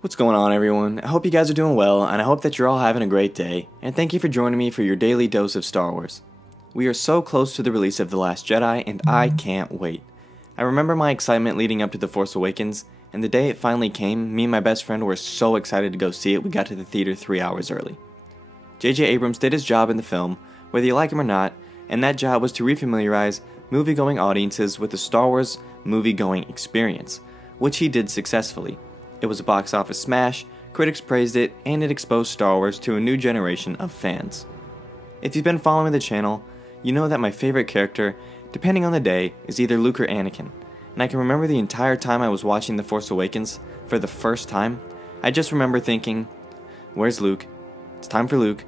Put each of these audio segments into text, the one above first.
What's going on, everyone? I hope you guys are doing well, and I hope that you're all having a great day, and thank you for joining me for your daily dose of Star Wars. We are so close to the release of The Last Jedi, and I can't wait. I remember my excitement leading up to The Force Awakens, and the day it finally came, me and my best friend were so excited to go see it we got to the theater 3 hours early. J.J. Abrams did his job in the film, whether you like him or not, and that job was to refamiliarize movie-going audiences with the Star Wars movie-going experience, which he did successfully. It was a box office smash, critics praised it, and it exposed Star Wars to a new generation of fans. If you've been following the channel, you know that my favorite character, depending on the day, is either Luke or Anakin, and I can remember the entire time I was watching The Force Awakens for the first time, I just remember thinking, where's Luke? It's time for Luke.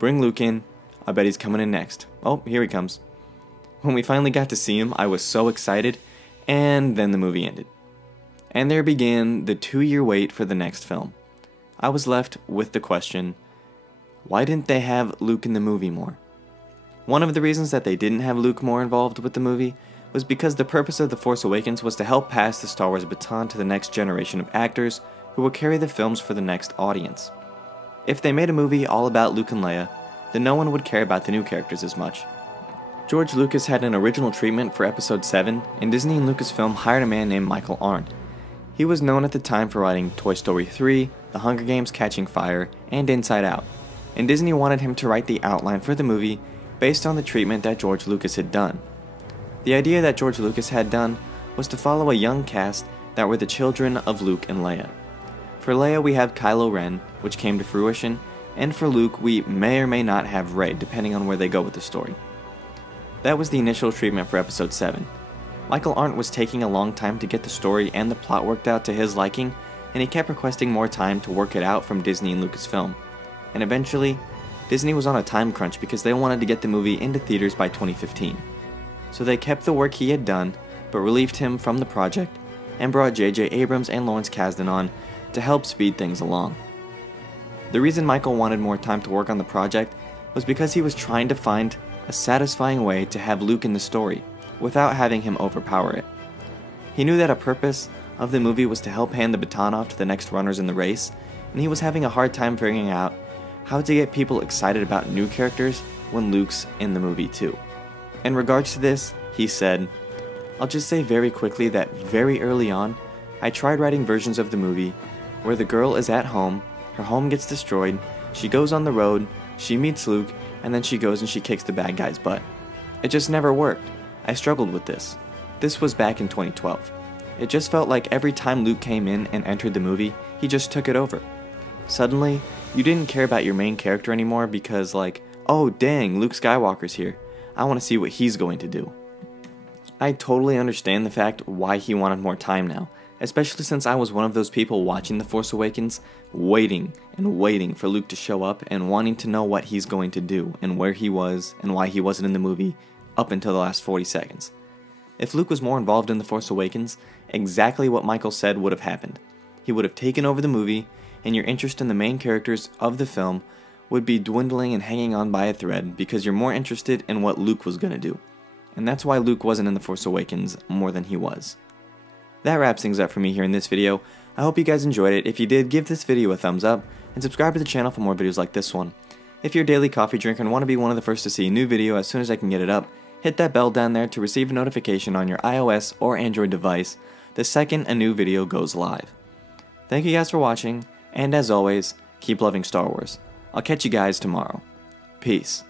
Bring Luke in. I bet he's coming in next. Oh, here he comes. When we finally got to see him, I was so excited, and then the movie ended. And there began the 2-year wait for the next film. I was left with the question, why didn't they have Luke in the movie more? One of the reasons that they didn't have Luke more involved with the movie was because the purpose of The Force Awakens was to help pass the Star Wars baton to the next generation of actors who will carry the films for the next audience. If they made a movie all about Luke and Leia, then no one would care about the new characters as much. George Lucas had an original treatment for Episode 7, and Disney and Lucasfilm hired a man named Michael Arndt. He was known at the time for writing Toy Story 3, The Hunger Games: Catching Fire, and Inside Out, and Disney wanted him to write the outline for the movie based on the treatment that George Lucas had done. The idea that George Lucas had done was to follow a young cast that were the children of Luke and Leia. For Leia we have Kylo Ren, which came to fruition, and for Luke we may or may not have Rey, depending on where they go with the story. That was the initial treatment for Episode 7. Michael Arndt was taking a long time to get the story and the plot worked out to his liking, and he kept requesting more time to work it out from Disney and Lucasfilm. And eventually, Disney was on a time crunch because they wanted to get the movie into theaters by 2015. So they kept the work he had done, but relieved him from the project, and brought J.J. Abrams and Lawrence Kasdan on to help speed things along. The reason Michael wanted more time to work on the project was because he was trying to find a satisfying way to have Luke in the story, without having him overpower it. He knew that a purpose of the movie was to help hand the baton off to the next runners in the race, and he was having a hard time figuring out how to get people excited about new characters when Luke's in the movie too. In regards to this, he said, "I'll just say very quickly that very early on, I tried writing versions of the movie where the girl is at home, her home gets destroyed, she goes on the road, she meets Luke, and then she goes and she kicks the bad guy's butt. It just never worked. I struggled with this. This was back in 2012. It just felt like every time Luke came in and entered the movie, he just took it over. Suddenly, you didn't care about your main character anymore because like, oh dang, Luke Skywalker's here. I want to see what he's going to do." I totally understand the fact why he wanted more time now, especially since I was one of those people watching The Force Awakens, waiting and waiting for Luke to show up and wanting to know what he's going to do and where he was and why he wasn't in the movie up until the last 40 seconds. If Luke was more involved in The Force Awakens, exactly what Michael said would have happened. He would have taken over the movie, and your interest in the main characters of the film would be dwindling and hanging on by a thread because you're more interested in what Luke was going to do. And that's why Luke wasn't in The Force Awakens more than he was. That wraps things up for me here in this video. I hope you guys enjoyed it. If you did, give this video a thumbs up, and subscribe to the channel for more videos like this one. If you're a daily coffee drinker and want to be one of the first to see a new video as soon as I can get it up, hit that bell down there to receive a notification on your iOS or Android device the second a new video goes live. Thank you guys for watching, and as always, keep loving Star Wars. I'll catch you guys tomorrow. Peace.